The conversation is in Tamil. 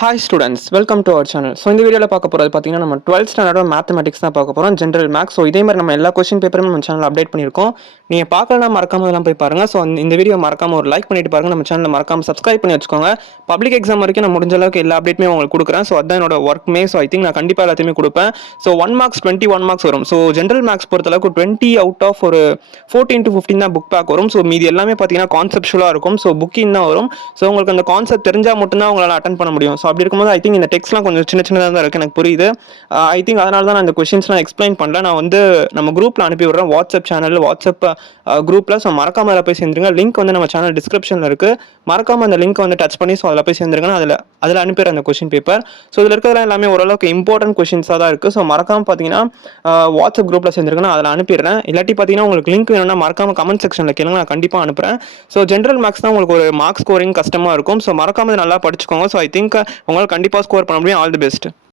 Hi students, welcome to our channel. So இந்த வீடியோவில் பார்க்க போகிறது பார்த்தீங்கன்னா நம்ம 12th ஸ்டாண்டர்டோட மேத்தமெட்டிக்ஸ் தான் பார்க்க போகிறோம், ஜென்ரல் மேக்ஸ். ஸோ இதே மாதிரி நம்ம எல்லா கொஸ்டின் பேப்பரும் நம்ம சேனல் அப்டேட் பண்ணியிருக்கோம். நீங்கள் பார்க்கலாம் மறக்காம எல்லாம் போய் பாருங்கள். ஸோ இந்த வீடியோ மறக்காம ஒரு லைக் பண்ணிட்டு பாருங்கள். நம்ம சேனலில் மறக்காம சப்ஸ்கிரைப் பண்ணி வச்சுக்கோங்க. பப்ளிக் எக்ஸாம் வரைக்கும் நான் முடிஞ்ச அளவுக்கு எல்லா அப்டேட்டுமே உங்களுக்கு கொடுக்குறேன். ஸோ அதுதான் என்னோட ஒர்க்மே. ஸோ ஐ திங்க் நான் கண்டிப்பாக எல்லாத்தையுமே கொடுப்பேன். ஸோ 1 மார்க்ஸ் 21 மார்க்ஸ் வரும். ஸோ ஜென்ரல் மேக்ஸ் பொறுத்தளவுக்கு 20 அவுட் ஆஃப் ஒரு 14 to 15 தான் புக் பேக் வரும். ஸோ மீதி எல்லாமே பார்த்தீங்கன்னா கான்செப்ஷுவலாக இருக்கும். ஸோ புக்கிங் தான் வரும். ஸோ உங்களுக்கு அந்த கான்செப்ட் தெரிஞ்சால் மட்டும்தான் உங்களால் அட்டன் பண்ண முடியும். ஸோ அப்படி இருக்கும்போது ஐ திங்க் இந்த டெக்ஸ்ட்லாம் கொஞ்சம் சின்ன சின்னதாக தான் இருக்குது, எனக்கு புரியுது. ஐ திங்க் அதனால தான் நான் இந்த கொஷின்ஸ்லாம் எக்ஸ்பிளைன் பண்ணல. நான் வந்து நம்ம குரூப்பில் அனுப்பி விட்றேன், வாட்ஸ்அப் சேனல், வாட்ஸ்அப் குரூப்பில். ஸோ மறக்காம அதில் போய் சேர்ந்துருங்க. லிங்க் வந்து நம்ம சேனல் டிஸ்கிரிப்ஷனில் இருக்குது. மறக்காம அந்த லிங்க் வந்து டச் பண்ணி ஸோ அதில் போய் சேர்ந்துருங்க. அதில் அனுப்பிடுற அந்த கொஷின் பேப்பர். ஸோ இதில் இருக்கிறதுலாம் எல்லாமே ஓரளவுக்கு இம்பார்ட்டன்ட் கொஷின்ஸாக தான் இருக்குது. ஸோ மறக்காம பார்த்தீங்கன்னா வாட்ஸ்அப் குரூப்பில் சேர்ந்துருக்குன்னா அதில் அனுப்பிடுறேன். இல்லாட்டி பார்த்தீங்கன்னா உங்களுக்கு லிங்க் வேணும்னா மறக்காம கமெண்ட் செக்ஷனில் கேளுங்க, நான் கண்டிப்பாக அனுப்புகிறேன். ஸோ ஜென்ரல் மேக்ஸ் தான் உங்களுக்கு ஒரு மார்க் ஸ்கோரிங் கஷ்டமாக இருக்கும். ஸோ மறக்காம நல்லா படிச்சுக்கோங்க. ஸோ ஐ திங்க் உங்களால் கண்டிப்பாக ஸ்கோர் பண்ண முடியும். All the best.